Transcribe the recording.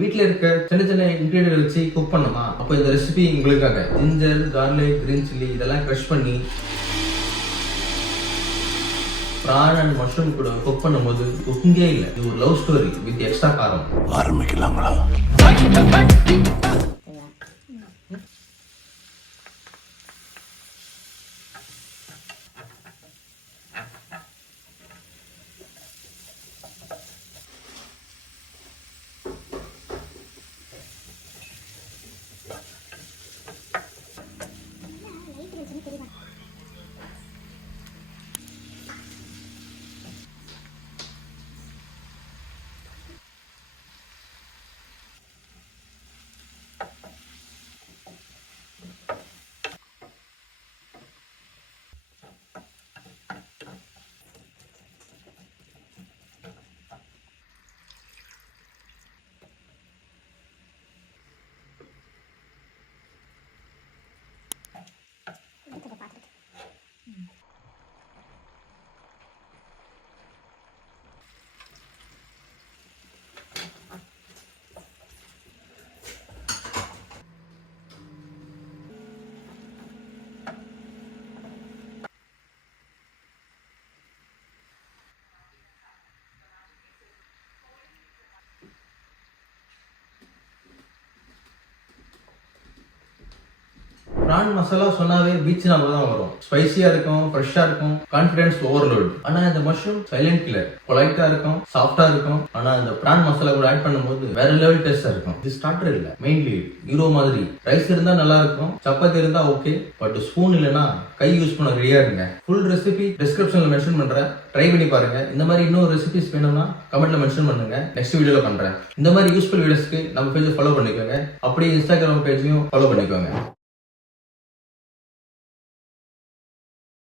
வீட்டில் இருக்க சின்ன சின்ன இன்கிரீடியன்ட் வச்சு குக் பண்ணுமா? அப்போ இந்த ரெசிபி உங்களுக்காக. ஜிஞ்சர், கார்லிக், கிரீன் சில்லி இதெல்லாம் க்ரஷ் பண்ணி பிரான் அண்ட் மஷ்ரூம் கூட குக் பண்ணும்போது குக்கிங்கே இல்லை, இது ஒரு லவ் ஸ்டோரி வித் எக்ஸ்ட்ரா காரம். ஆரம்பிக்கலாங்களா? பிரான் மசாலா சொன்னாவே பீச் ஞாபகம் தான் வரும். ஸ்பைசியா இருக்கும், ஃப்ரெஷ்ஷா இருக்கும், கான்ஃபிடன்ஸ் ஓவர்லோட். ஆனா இந்த மஷ்ரூம் சைலண்ட் கில்லர். பொலைட்டா இருக்கும், சாஃப்டா இருக்கும். ஆனா இந்த பிரான் மசாலா கூட ஆட் பண்ணும்போது வேற லெவல் டேஸ்டா இருக்கும். இது ஸ்டார்டர் இல்ல, மெயின்லி ஹீரோ மாதிரி. ரைஸ் இருந்தா நல்லா இருக்கும், சப்பாத்தி இருந்தா ஓகே, பட் ஸ்பூன் இல்லைன்னா கை யூஸ் பண்ண ரெடியா இருங்க. ஃபுல் ரெசிபி டிஸ்கிரிப்ஷன்ல மென்ஷன் பண்றேன், ட்ரை பண்ணி பாருங்க. இந்த மாதிரி இன்னொரு ரெசிபிஸ் வேணும்னா கமெண்ட்ல மென்ஷன் பண்ணுங்க, நெக்ஸ்ட் வீடியோல பண்றேன். இந்த மாதிரி யூஸ்ஃபுல் வீடியோஸ்க்கு நம்ம பேஜை ஃபாலோ பண்ணிக்கோங்க, அப்படியே இன்ஸ்டாகிராம் பேஜையும் ஃபாலோ பண்ணிக்கோங்க.